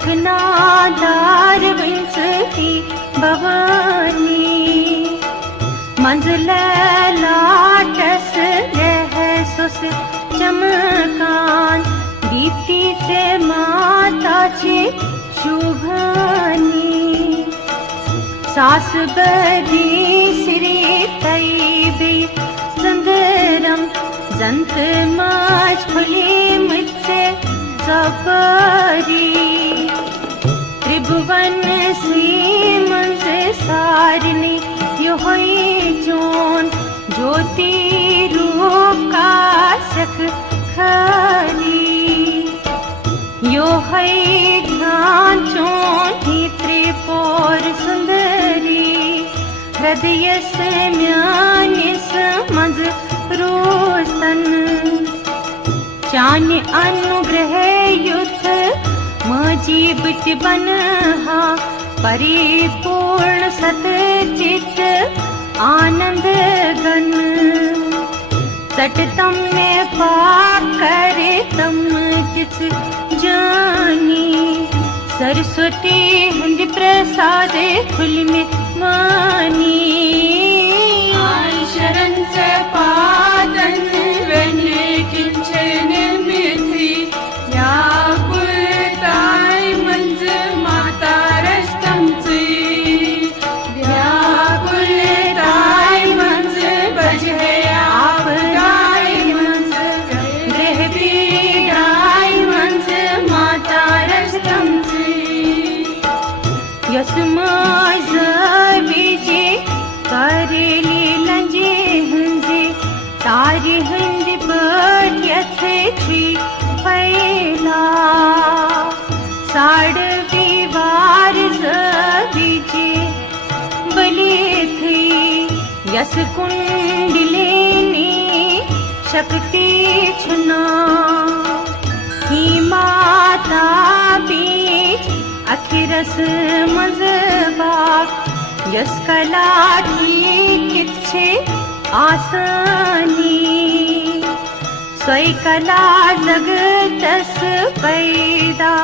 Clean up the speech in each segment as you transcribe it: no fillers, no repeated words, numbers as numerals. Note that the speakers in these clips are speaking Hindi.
सखनादार विंसती भवानी मंजिल लाटस रह सुस चमकान दीप्तीचे माताची शुभानी सास बरी श्री तैबे संदरम जंत माज फुले मुझसे सपरी त्रिभुवन से मंज सारनी यो होई जोन ज्योति रूप का सख खरी यो है ध्यान चोन ही त्रिपुर सुंदरी हृदय से म्यानिस मंज रोस्तन चान अनुग्रह युद्ध मजीब बनहा परिपूर्ण सतचित आनंद गण सटतम में पाप करे तम किस जानी सरस्वती हिंद प्रसाद फुल में मानी शरण से पादन वने किंचन मिथि या कुलताय मंज माता रस्तम से या कुलताय मंज बजहे आप गाय मंज ग्रह पीड़ाय मंज माता रस्तम से यसमाज विजय करेली लंजे हंजे तारे हंद बट छी पैला साड़ विवार विजय बले थी यस कुंडलेनी शक्ति छुना ही माता बीच अखिरस मजबा यस कला की किच्छे आसानी स्वय कला जगतस पैदा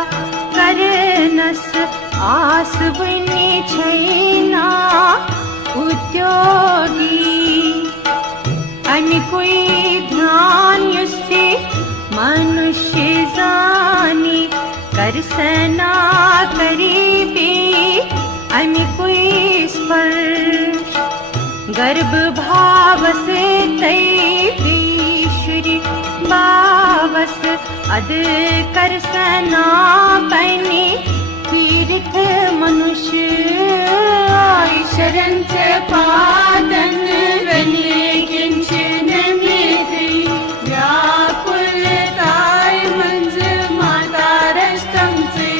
करनस आस बनी छैना उद्योगी अन कोई ध्यान युस्ते मनुष्य जानी कर सना करीबी अन कोई स्पर्श गर्भ भाव से तैश्वरी बावस अद कर सना बनी तीर्थ मनुष्य शरण से पादन वने किंचन मिथि व्याकुलताय मंज माता रस्तम से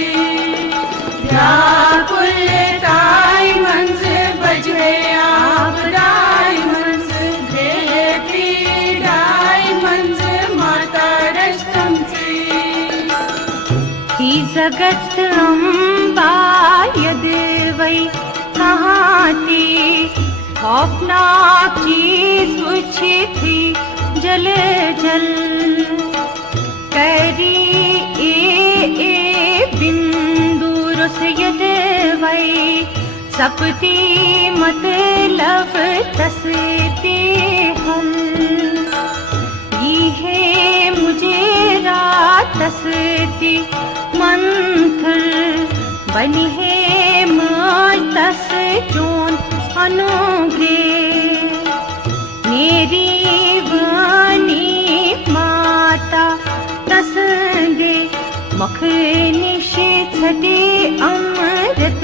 व्याकुलताय मंज बजहे आप दाय मंज ग्रह पीड़ाय मंज माता रस्तम से ही जगत अम्बा यद वै कहाँ थी खौफनाक चीज कुछ थी जल जल करी ए बिंदु रस यद वै सपती मतलब तसते हम ये है मुझे रात तसती मंथर बनी है तस जोन अनुग्रह मेरी वाणी माता तसंगे मुख निषेधते अमृत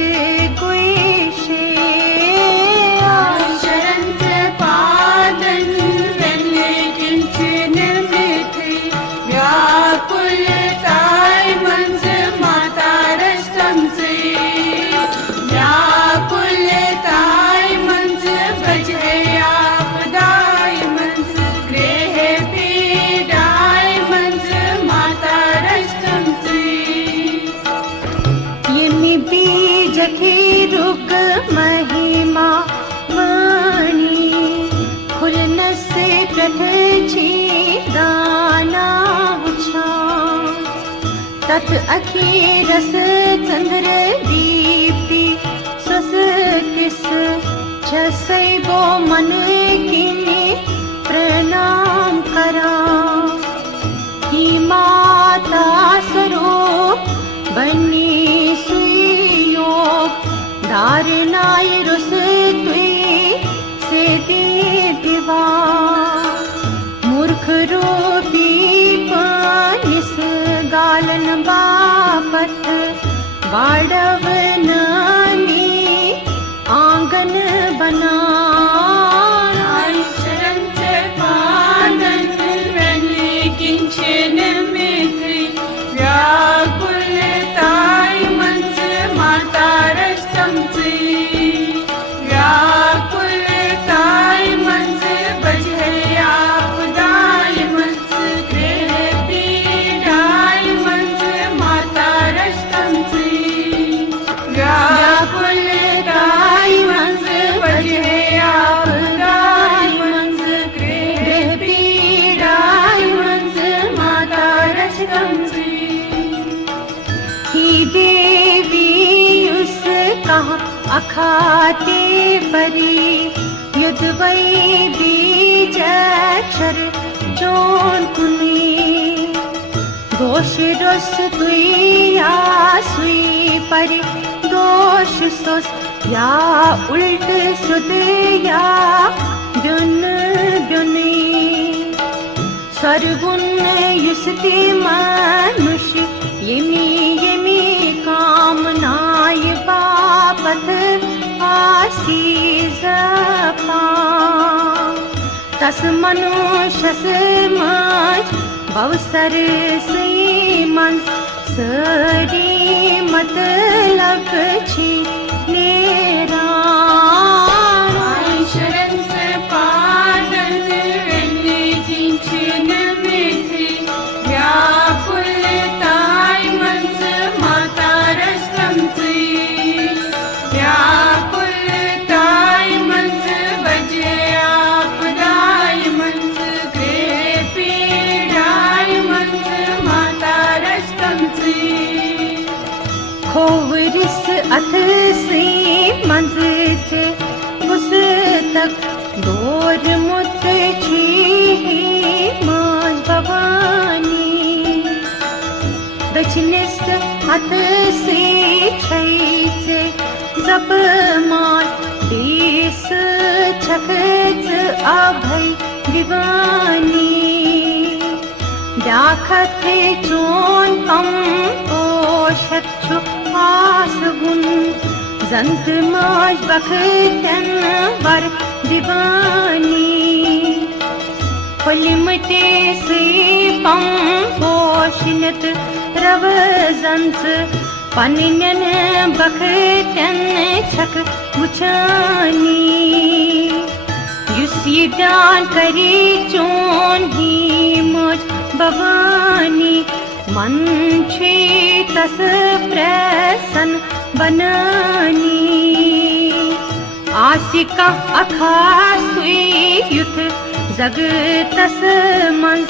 गुशे शरण से पादन वने किंचन मिथि व्याकुलताय मंज माता रस्तम से व्याकुलताय मंज बजहे आप दाय मंज ग्रह पीड़ाय मंज माता रस्तम से ये मी तत अखीरस चंद्र दीप्ति सुस किस छसैबो मन किने प्रणाम करा ही माता स्वरूप बनी सुयोग धारनाय रुस तुई से दिवा मूर्ख रूपी पानिस गालन बापत वाड़व नानी आंगन बना शरण से पादन वैली किंचन मिथि व्याकुलताय मंस माता रस्तम सी व्याकुलताय मंस बजे आपदाय मंस गृह पीड़ाय मंस माता रस्तम सी व्याकुलताय मंस बजे आपदाय मंस गृह पीड़ाय मंस माता रस्तम सी ही देवी उसका अखाते परी युद्ध वै बीज अक्षर जोन कुनी दोष रोस तुई या सुई पर दोष सोस या उल्ट सुध या ब्युन ब्युनी सर्वुन युसति मनुष्य यमी यमी कामनाय बापत आसीज पा तस मनुष्यस मज भवसर से मन सरी मतलब छी मेरा शरण से पादन वैली किंचन मिथि व्याकुलताय मंस माता रस्तम सी व्याकुलताय मंस बजे आपदाय मंस गृह पीड़ाय मंस माता रस्तम सी खोवरिस अथ से मंज थे उस तक दूर मुत छी माज भवानी दक्षिणिस अथ से छै से जप मार देश छखच अभय दीवानी डाखत चोन कम पोषत छु आसगुन जंत माज बखतन वर दीवानी फलिमटे से पम पोषिनत रव जंत पनिनन बखतन छक मुछानी युसी डान करी चोन ही मोज भवानी मन छे तस प्रसन्न बनानी आसिका अखा सुई युथ जग तस मन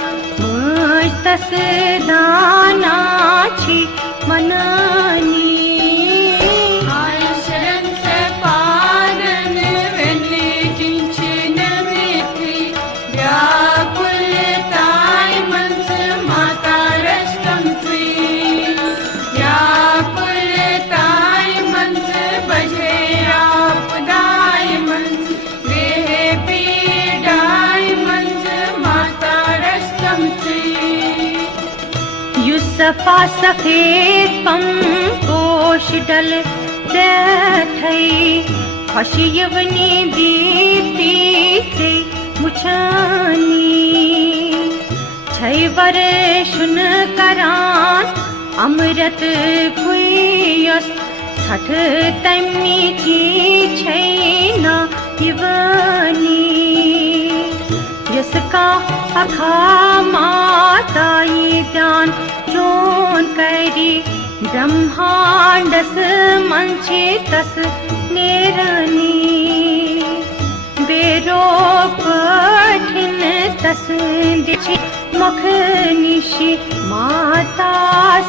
मुझ तस दाना छी मनानी शरण से पादन वैली किंचन मिथि व्याकुलताय मंस माता रस्तम सी व्याकुलताय मंस बजे आपदाय मंस गृह पीड़ाय मंस माता रस्तम सी युसफा सफेद पम पोष डल बैठई खुशी यवनी दीप्ति से मुछानी छै वर्षुन करान अमृत कुयस छठ तमी की छै ना दिवानी जिसका अखा माताई ध्यान जोन करी ब्रह्मांडस मंचे तस नेरनी बेरो पठिन तस दिछि मुख निशि माता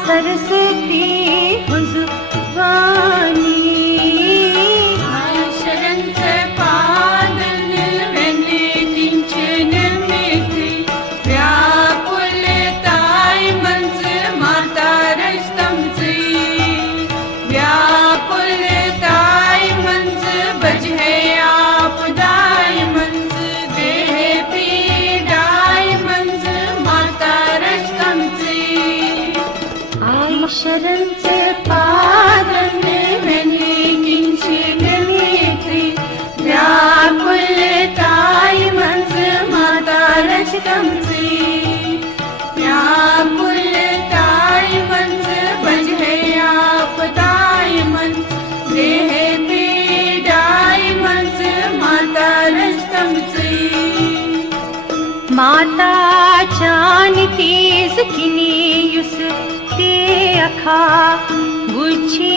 सरस्वती हुज वाणी शरण से पादन वने किंचन मिथि व्याकुलताय मंस माता रस्तम से व्याकुलताय मंस बजहे आपदाय मंस देह पीडाय मंस माता रस्तम से आई शरण से पादन वने किंचन मिथि व्याकुलताय मंस माता रस्तम से व्याकुलताय मंस बजहे आपदाय मंस देह पीडाय मंस माता रस्तम से माता जानती सकिनी युस ते अखा बुझी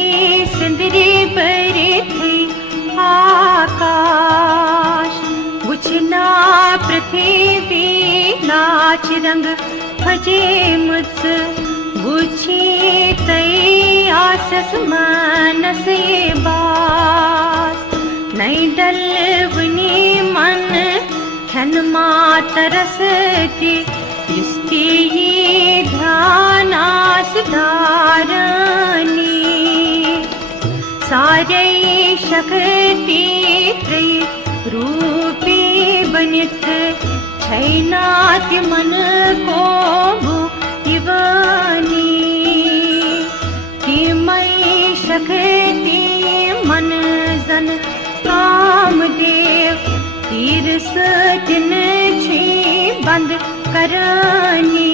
सिंदरी बरे थी आकाश बुझना पृथ्वी नाच रंग भजे मुझ बुझी तई आसस मानस ये बास नई डल बुनी मन खन मातरसती युस्ती ध्यानास धारणी सारे शक्ति त्रय रूपी बनित छैनात मन को भुवनी मई शक्ति मन जन कामदेव तीर सटिन छी बंद करनी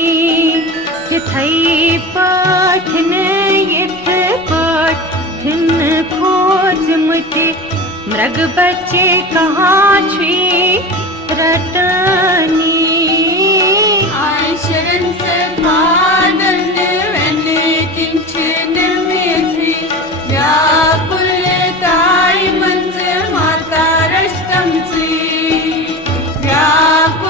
थई पठन यथ पठन खोज मुझे मृग बच्चे कहाँ छी रटनी आय शरण से पादन वने किंचन मिथि व्याकुलताय मंस माता रस्तम से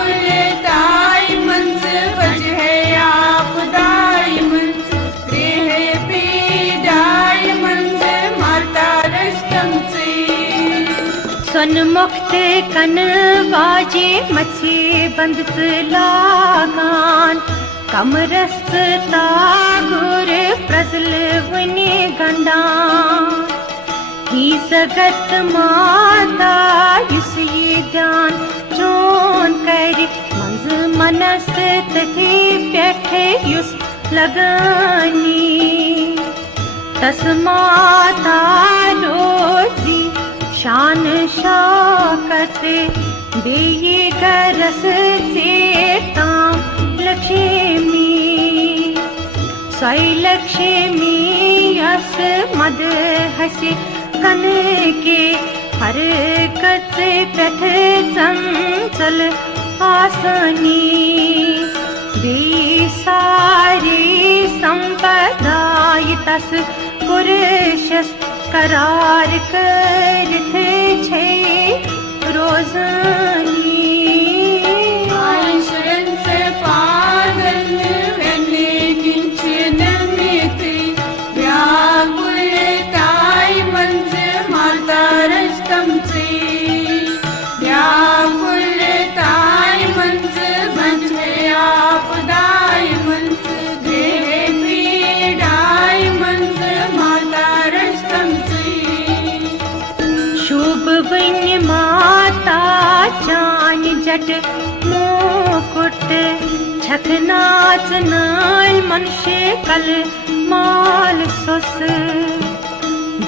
व्याकुलताय मंस बजहे आपदाय मंस देह पीडाय मंस माता रस्तम से सन मुक्त कन बाजे मछे बंद लागान कमरस तागुर प्रजल वने गंडा ही सगत माता युस ये ध्यान चोन कर मंज मनस तथे पैठे युस लगानी तस्माता रोजी शान शौकत बेये गरस चेता लक्ष्मी साई लक्ष्मी यस मद हस कन के हर कच प्रथ चंचल आसनी बे सारी संपदाय तस पुरुषस करार करथ छे रोजनी आय शरण से पादन वने किंचन मिथि व्याकुलताय मंस माता रस्तम से व्याकुलताय मंस बजहे आपदाय मंस देह पीडाय मंस माता रस्तम से शुभ बन माता जान जट मुकुट छखनाच नाल मनुष्य कल माल सुस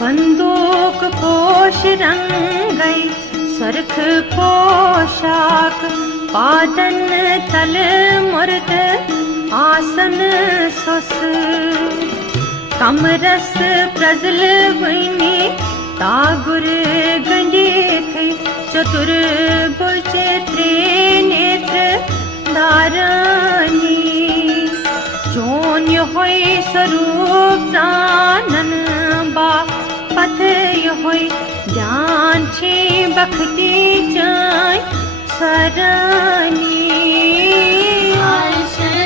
बंदूक पोश रंगई सरख पोशाक पादन तल मुर्द आसन सुस कमरस प्रजल वनी तागुर गंडे थे चतुर बुर्चे त्रिनेत्र धारणी जोन होय स्वरूप जानन बा पथ होय ज्ञान छे बखती जाय सरणी आय शरण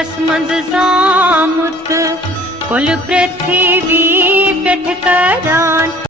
मंद जामुत कुल पृथ्वी